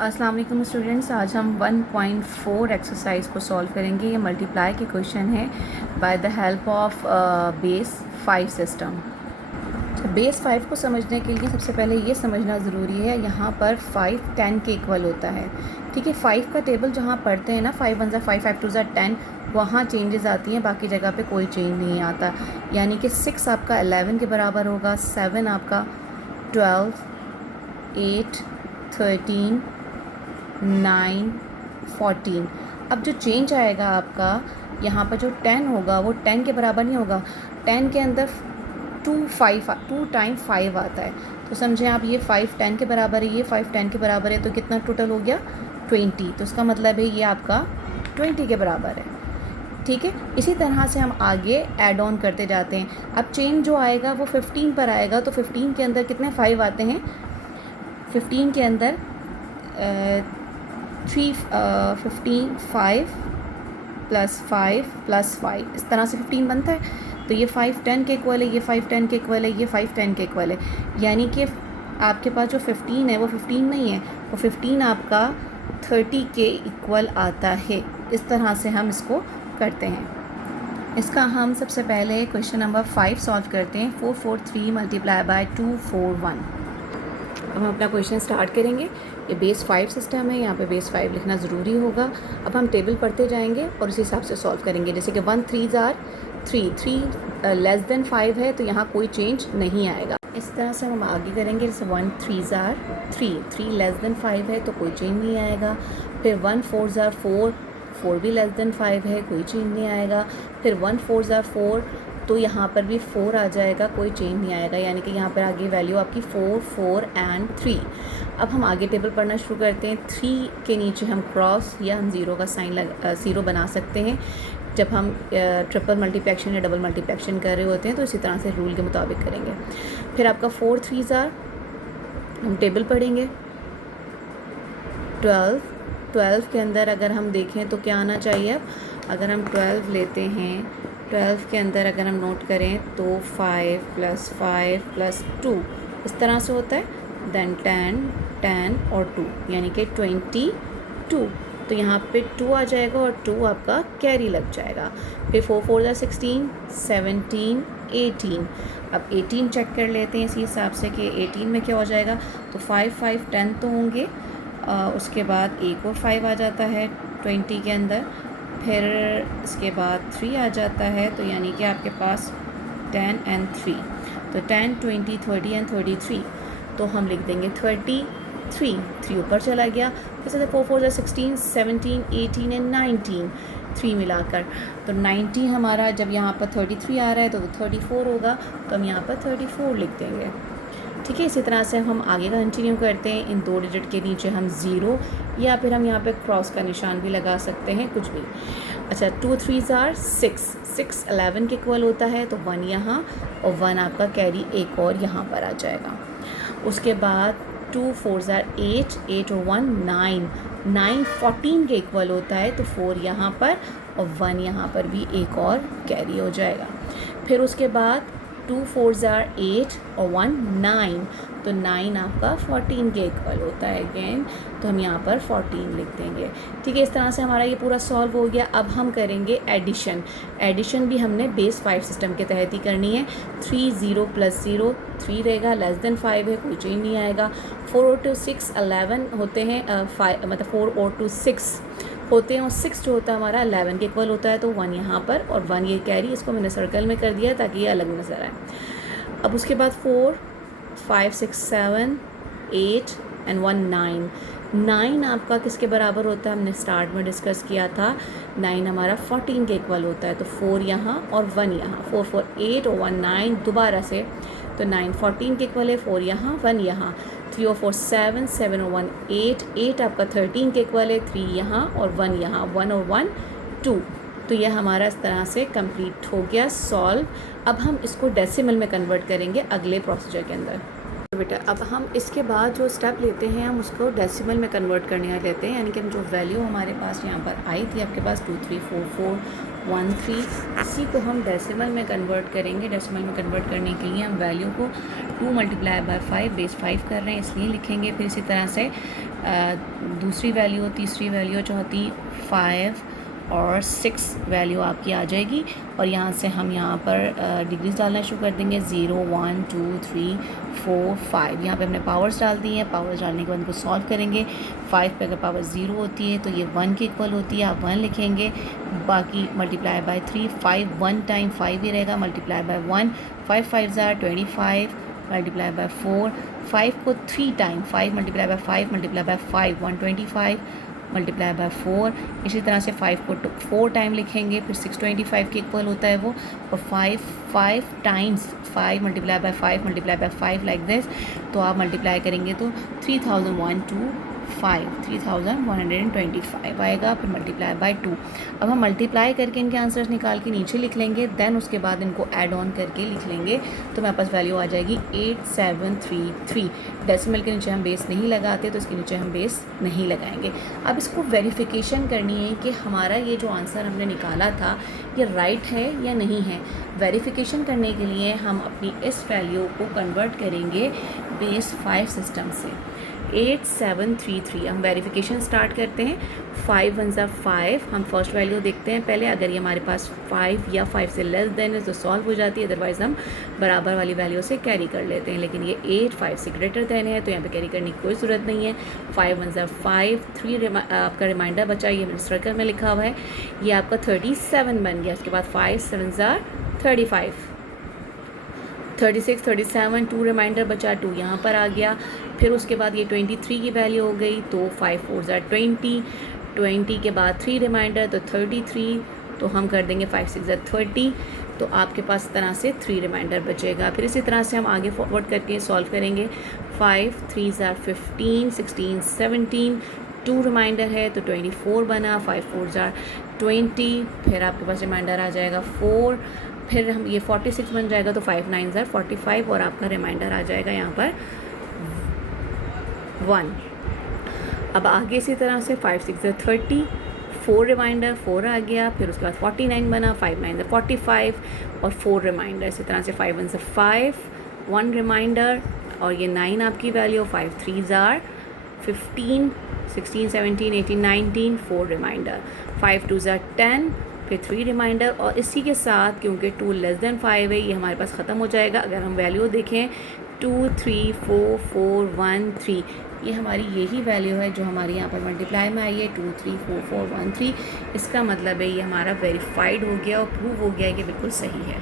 अस्सलाम वालेकुम स्टूडेंट्स, आज हम 1.4 एक्सरसाइज को सॉल्व करेंगे। ये मल्टीप्लाई के क्वेश्चन है by the help of base 5 system. Base 5 को समझने के लिए सबसे पहले ये समझना ज़रूरी है, यहाँ पर 5 10 के इक्वल होता है। ठीक है, 5 का टेबल जहाँ पढ़ते हैं ना, 5 1 ज़ा 5 5 2 ज़ा 10, वहाँ चेंजेस आती हैं, बाकी जगह पे कोई चेंज नहीं आता। यानी कि 6 आपका 11 के बराबर होगा, 7 आपका 12, 8 13 9 14। अब जो चेंज आएगा आपका यहाँ पर, जो 10 होगा वो 10 के बराबर नहीं होगा। 10 के अंदर 2 टाइम 5 आता है, तो समझें आप ये 5 10 के बराबर है, ये 5 10 के बराबर है, तो कितना टोटल हो गया 20। तो इसका मतलब है ये आपका 20 के बराबर है। ठीक है, इसी तरह से हम आगे ऐड ऑन करते जाते हैं। अब चेंज जो आएगा वो 15 पर आएगा, तो 15 के अंदर कितने 5 आते हैं। 15 के अंदर 15 5 प्लस 5 प्लस 5, इस तरह से 15 बनता है। तो ये 5 10 के इक्वल है, ये 5 10 के इक्वल है, ये 5 10 के इक्वल है। यानी कि आपके पास जो 15 है वो 15 नहीं है, वो 15 आपका 30 के इक्वल आता है। इस तरह से हम इसको करते हैं। इसका हम सबसे पहले क्वेश्चन नंबर 5 सॉल्व करते हैं। 443 मल्टीप्लाई बाय 241। अब हम अपना क्वेश्चन स्टार्ट करेंगे। ये बेस 5 सिस्टम है, यहाँ पे बेस 5 लिखना ज़रूरी होगा। अब हम टेबल पढ़ते जाएंगे और उसी हिसाब से सॉल्व करेंगे। जैसे कि 1 3 ज़ार 3 लेस देन 5 है, तो यहाँ कोई चेंज नहीं आएगा। इस तरह से हम आगे करेंगे। जैसे 1 3 ज़ार 3 लेस देन 5 है, तो कोई चेंज नहीं आएगा। फिर 1 4 ज़ार 4 भी लेस देन 5 है, कोई चेंज नहीं आएगा। फिर 1 4 ज़ार 4, तो यहाँ पर भी 4 आ जाएगा, कोई चेंज नहीं आएगा। यानी कि यहाँ पर आगे वैल्यू आपकी 4 4 एंड 3। अब हम आगे टेबल पढ़ना शुरू करते हैं। 3 के नीचे हम क्रॉस या हम ज़ीरो का साइन ज़ीरो बना सकते हैं जब हम ट्रिपल मल्टीप्लिकेशन या डबल मल्टीप्लिकेशन कर रहे होते हैं, तो इसी तरह से रूल के मुताबिक करेंगे। फिर आपका 4 3 ज़ार, हम टेबल पढ़ेंगे। 12 के अंदर अगर हम देखें तो क्या आना चाहिए। अब अगर हम 12 लेते हैं, 12 के अंदर अगर हम नोट करें तो 5 + 2 इस तरह से होता है। देन 10 और 2 यानी कि 22। तो यहाँ पे 2 आ जाएगा और 2 आपका कैरी लग जाएगा। फिर 4 4 ज़ा 16 17 18। अब 18 चेक कर लेते हैं इसी हिसाब से कि 18 में क्या हो जाएगा। तो 5 5 10 तो होंगे, उसके बाद एक और 5 आ जाता है 20 के अंदर। फिर इसके बाद 3 आ जाता है, तो यानी कि आपके पास 10 एंड 3, तो 10 20 30 एंड 33। तो हम लिख देंगे 33। 3 ऊपर चला गया। फिर 4 4 ज़ा 16 17 18 एंड 19, 3 मिलाकर तो 90 हमारा। जब यहाँ पर 33 आ रहा है तो 34 होगा, तो हम यहाँ पर 34 लिख देंगे। ठीक है, इसी तरह से हम आगे कंटिन्यू करते हैं। इन 2 डिजिट के नीचे हम 0 या फिर हम यहाँ पे क्रॉस का निशान भी लगा सकते हैं, कुछ भी। अच्छा, 2 3 ज़ार 6 11 के इक्वल होता है, तो 1 यहाँ और 1 आपका कैरी एक और यहाँ पर आ जाएगा। उसके बाद 2 4 ज़ार 8 और 1 9 14 के इक्वल होता है, तो 4 यहाँ पर और 1 यहाँ पर भी एक और कैरी हो जाएगा। फिर उसके बाद 2 4 ज़ार 8 और 1 9, तो 9 आपका 14 के इक्वल होता है अगेन, तो हम यहाँ पर 14 लिख देंगे। ठीक है, इस तरह से हमारा ये पूरा सॉल्व हो गया। अब हम करेंगे एडिशन भी हमने बेस 5 सिस्टम के तहत ही करनी है। 3 0 + 0 3 रहेगा, लेस देन 5 है, कोई चेंज नहीं आएगा। 4 और 2 6 11 होते हैं, 5 मतलब 4 और 2 6 होते हैं, और 6 जो होता है हमारा 11 के इक्वल होता है, तो 1 यहाँ पर और 1 ये कैरी, इसको मैंने सर्कल में कर दिया ताकि ये अलग नज़र आए। अब उसके बाद 4 5 6 7 8 एंड 1 9 आपका किसके बराबर होता है, हमने स्टार्ट में डिस्कस किया था। 9 हमारा 14 के इक्वल होता है, तो 4 यहाँ और 1 यहाँ, 4 4 8 और 1 9 दोबारा से, तो 9 14 के इक्वल है, 4 यहाँ 1 यहाँ। 3 और 4 7 और 1 8 आपका 13 के इक्वल है, 3 यहाँ और 1 यहाँ, 1 और 1 2। तो यह हमारा इस तरह से कंप्लीट हो गया सॉल्व। अब हम इसको डेसिमल में कन्वर्ट करेंगे अगले प्रोसीजर के अंदर। बेटा, अब हम इसके बाद जो स्टेप लेते हैं हम उसको डेसिमल में कन्वर्ट करने लेते हैं। यानी कि हम जो वैल्यू हमारे पास यहाँ पर आई थी, आपके पास 2 3 4 4 13। इसी को हम डेसिमल में कन्वर्ट करेंगे। डेसिमल में कन्वर्ट करने के लिए हम वैल्यू को 2 मल्टीप्लाई बाय 5 बेस 5 कर रहे हैं, इसलिए लिखेंगे। फिर इसी तरह से दूसरी वैल्यू, तीसरी वैल्यू, चौथी 5 और 6 वैल्यू आपकी आ जाएगी। और यहाँ से हम यहाँ पर डिग्रीज डालना शुरू कर देंगे। 0 1 2 3 4 5। यहाँ पे हमने पावर्स डाल दी हैं। पावर्स डालने के बाद इनको सॉल्व करेंगे। 5 पे अगर पावर 0 होती है तो ये 1 के इक्वल होती है, आप 1 लिखेंगे। बाकी मल्टीप्लाई बाय 3, 5 1 टाइम 5 ही रहेगा, मल्टीप्लाई बाय 1, 5 5 25, मल्टीप्लाई बाय 4, 5 को 3 time, 5 multiply by 5 multiply by 5 125, multiply by 4। इसी तरह से 5 को 4 टाइम लिखेंगे, फिर 625 के इक्वल होता है वो। और 5 times 5 multiply by 5 multiply by 5 like this. तो आप मल्टीप्लाई करेंगे तो 3125 आएगा, फिर मल्टीप्लाई बाय 2। अब हम मल्टीप्लाई करके इनके आंसर्स निकाल के नीचे लिख लेंगे, देन उसके बाद इनको ऐड ऑन करके लिख लेंगे, तो हमारे पास वैल्यू आ जाएगी 8733। डेसिमल के नीचे हम बेस नहीं लगाते, तो इसके नीचे हम बेस नहीं लगाएंगे। अब इसको वेरिफिकेशन करनी है कि हमारा ये जो आंसर हमने निकाला था ये राइट है या नहीं है। वेरिफिकेशन करने के लिए हम अपनी इस वैल्यू को कन्वर्ट करेंगे बेस 5 सिस्टम से। 8733 हम वेरिफिकेशन स्टार्ट करते हैं। 5 1 ज़ा 5, हम फर्स्ट वैल्यू देखते हैं पहले। अगर ये हमारे पास 5 या 5 से लेस देन है तो सॉल्व हो जाती है, अदरवाइज़ हम बराबर वाली वैल्यू से कैरी कर लेते हैं। लेकिन ये 8 5 से ग्रेटर देन है तो यहाँ पे कैरी करने की कोई ज़रूरत नहीं है। 5 1 ज़ा 5, 3 आपका रिमाइंडर बचा, ये मैंने सर्कल में लिखा हुआ है। ये आपका 37 बन गया। उसके बाद 5 7 ज़ा 35, 36 37, 2 रिमाइंडर बचा, 2 यहाँ पर आ गया। फिर उसके बाद ये 23 की वैल्यू हो गई, तो 5 4 ज़ा 20, 20 के बाद 3 रिमाइंडर तो 33, तो हम कर देंगे 5 6 ज़ा 30। तो आपके पास इस तरह से 3 रिमाइंडर बचेगा। फिर इसी तरह से हम आगे फॉरवर्ड करके सॉल्व करेंगे। 5 3 ज़ा 15, 16 17, 2 रिमाइंडर है तो 24 बना, 5 4 ज़ा 20, फिर आपके पास रिमाइंडर आ जाएगा 4, फिर हम ये 46 बन जाएगा, तो 5 9 ज़ा 45 और आपका रिमाइंडर आ जाएगा यहाँ पर 1। अब आगे इसी तरह से 5 6 ज़ा 30, 4 रिमाइंडर 4 आ गया, फिर उसके बाद 49 बना, 5 9 ज़ा 45 और 4 रिमाइंडर। इसी तरह से 5 1 ज़ा 5, 1 रिमाइंडर और ये 9 आपकी वैल्यू। 5 3 ज़ा 15, 16 17 18 19, 4 रिमाइंडर। 5 2 ज़ा 10, फिर 3 रिमाइंडर। और इसी के साथ क्योंकि 2 लेस देन 5 है ये हमारे पास ख़त्म हो जाएगा। अगर हम वैल्यू देखें 2 3 4 4 1 3, ये हमारी यही वैल्यू है जो हमारी यहाँ पर मल्टीप्लाई में आई है, 2 3 4 4 1 3। इसका मतलब है ये हमारा वेरीफाइड हो गया और प्रूव हो गया है कि बिल्कुल सही है।